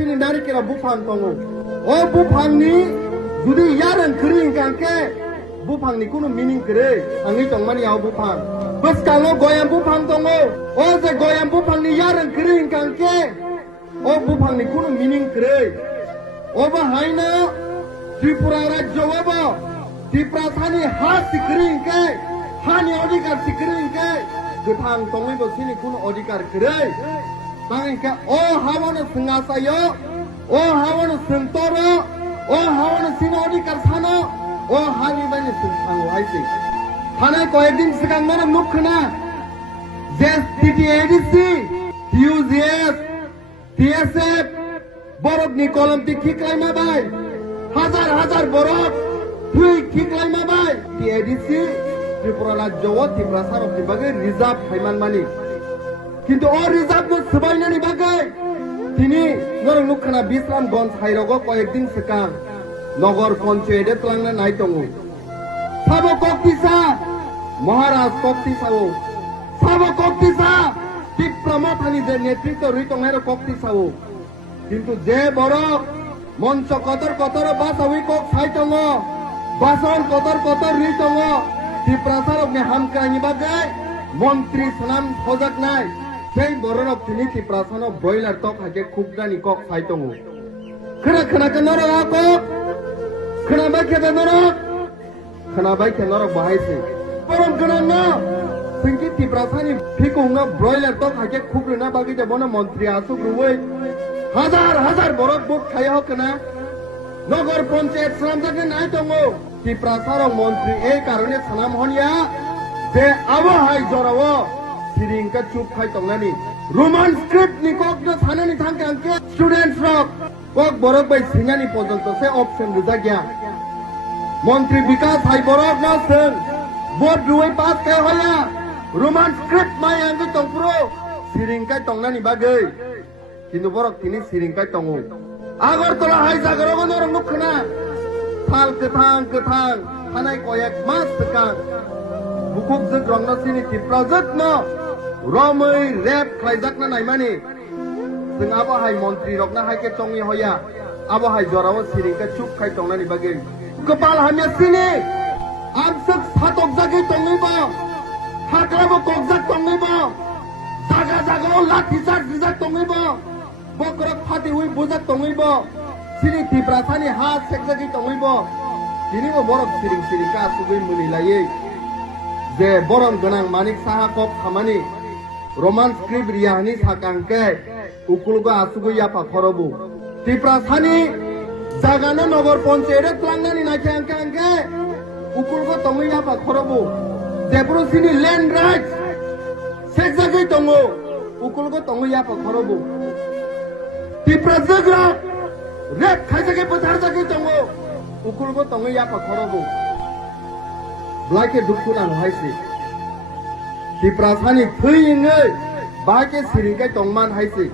sini nari kira bupang tongo. Oh bupang ni judi yaran kering kangke bupang ni kuno meaning kere angi tong mani yau bupang. Bes kalau goyang bupang tongo. Oh se goyang bupang ni yaran kering kangke. Oh bupang ni kuno meaning kere. Oh bahai na Tripura Rajya waba Tripura thani hat sikring ke hani odikar sikring ke gethang tongi bo sini kuno odikar kere. Tangka oh hawana sengasayo oh hawana sentoro oh hawana sinodi karsano oh hani bani sentang waisi hanai koyekdin sekarang mana nukhna JSTTADC TUZS TSF borok ni kolom ti khiklai mabai হাজার borok thui khiklai mabai TADC Tripura Rajya Tripura Sarok ni bagai reserve haiman mani কিন্তু ও reserve no সবাইনানি বাগাই তিনি নরং নুখানা বিশ্রামগঞ্জ হাইরগো কয়েকদিন সিকাং নগর পঞ্চায়েতে ত্লাংনা নাইতঙ্গু সাবো কক্তিসা মহারাজ কক্তিসাও সাবো কক্তিসা টিপ্রমথানি যে নেতৃত্ব রইতংহের কক্তিসাও কিন্তু যে বড় মঞ্চ কতর কতর বাসাউই কক সাইতঙ্গ বাসন কতর রইতঙ্গ ত্রিপ্রাসারকনি হামকানি বাগাই মন্ত্রী সানাম খোজাক নাই সেই বড়রক তিনি ত্রিপ্রাসানো ব্রয়লার tok হাকে খুবগানি কক সাইতঙ্গু খনা নরক আকক खोनाबाय खेबे नरक खोनाबाय खे नरक बाहायसे परम गोनां ना सिंकि टिप्रासानि फिकुंगा ब्रयलार tok हाके खुबरना बागि देबना मन्त्रि आसु ग्रुवै हाजार बरक बुक खाया हकना नगर पञ्चायत सामजाके नाय दंगो टिप्रासारक मन्त्रि ए कारणे सानाम हनिया जे आबहाय जरावो सिरिंका चुप खाय तंगनानि रोमान स्क्रिप्ट नि कक न सानानि थांके अंके स्टुडेंट्स रक कक बरक बाय सिनानि पर्यन्त से ऑप्शन रुजा गया मंत्री विकास हाय बरक न जों बोर्ड रुवै पास के होया रोमान स्क्रिप्ट माय अंगे तंप्रो सिरिंका तंगनानि बागै किन्तु बरक तिनि सिरिंका तंगो आगरतला हाय जागरगो नरम नुखना थाल गोथां थानाय कयेक मास सिगां बुकुक जों रंना सिनि टिप्राजत न रमै रेप खायजाकना नायमानि जों आबहाय मन्त्रि रकना हायके तंगि होया आबहाय जरावो सिरिंका चुप खाय तंगनानि बागै कपाल हामिया सिनि आमसक सातक जागै तंगैबो हाग्राबो ककजाक तंगैबो जागा लाठिचार्ज दिजाक तंगैबो बकरक फाति उइ बुजाक तंगैबो सिनि टिप्रासानि हा सेकजागै तंगैबो दिनिबो बरक सिरिंका सुगै मुनिलायै जे बरम गोनां मानिक साहा कप खामानि रोमान स्क्रिप्ट रियानि साकांके उकुलगा आसुगु याफा खरबु टिप्रासानि जागानो नगर पञ्चायते त्लांनानि नायखांके अंके उकुलगा तंगै याफा खरबु जेब्रो सिनि लैंड राइट्स सेकजागै दंगो उकुलगा तंगै याफा खरबु टिप्रा जग्रा रेप खायजागै बोथारजागै दंगो उकुलगा तंगै याफा खरबु ब्लाइके दुखु नां हायसि टिप्रासानि थैयिङै बाके सिरिंकाय तंमान हायसि